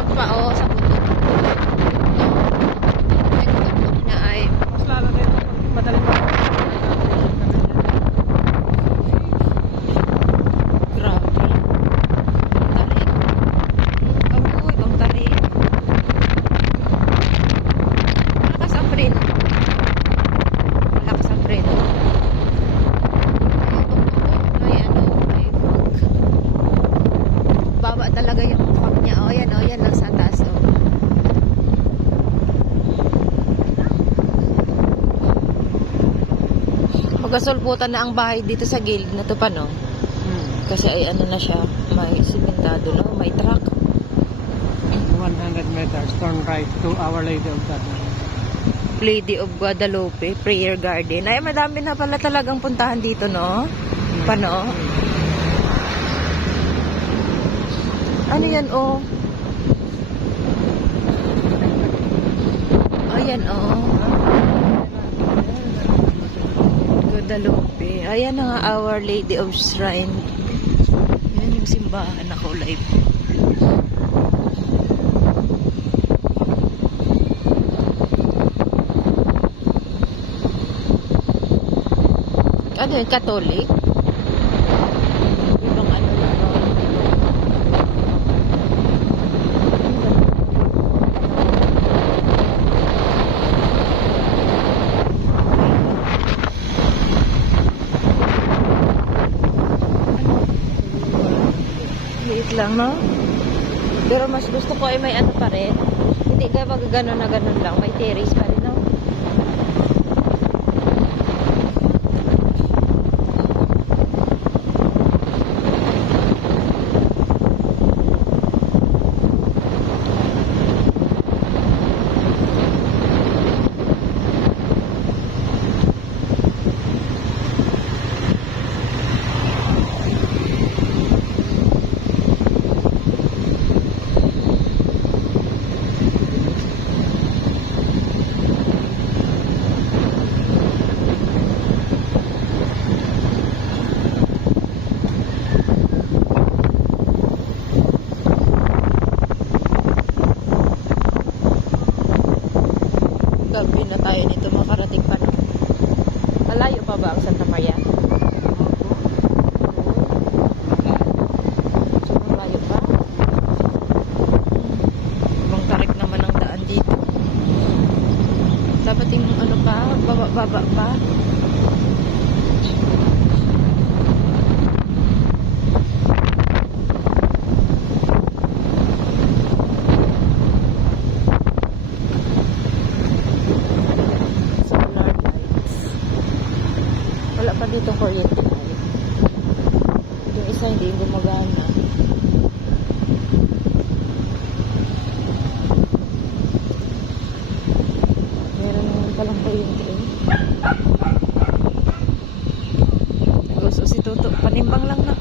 Fog pa, oh, sa bundok. Yung bundok na ay Mas lalo na ito kung madaling grabe. Tarik. Amoy, ang tarik. Malakas ang preno. Malakas ang preno. Yung bundok ay ano, ay fog. Baba talaga yung fog niya. Oh, yan, nasa taas, oh. Magasulputan na ang bahay dito sa gilid na to pa, no? Kasi ay ano na siya, may simentado, no? May truck. 100 meters, turn right to Our Lady of Guadalupe. Lady of Guadalupe, Prayer Garden. Ay, madami na pala talagang puntahan dito, no? Pano? Ano yan, oh? Ayan, oh. Guadalupe. Ayan na nga, Our Lady of Shrine. Yan yung simbahan na kulay. Ano yun? Catholic? Ibang ano lang. Liit lang, no? Pero mas gusto ko ay may ano pa rin. Hindi ka pag gano'n na gano'n lang. May terrace pa rin, no? Gabi na tayo nito, makarating pa na. Malayo pa ba ang Santa Maria? So, malayo pa. Ibang tarik naman ang daan dito. Dapat yung ano pa, baba pa. Wala pa dito kuryente light. Yung isa hindi gumagana. Meron naman palang kuryente eh. Gusto si Toto, panimbang lang na.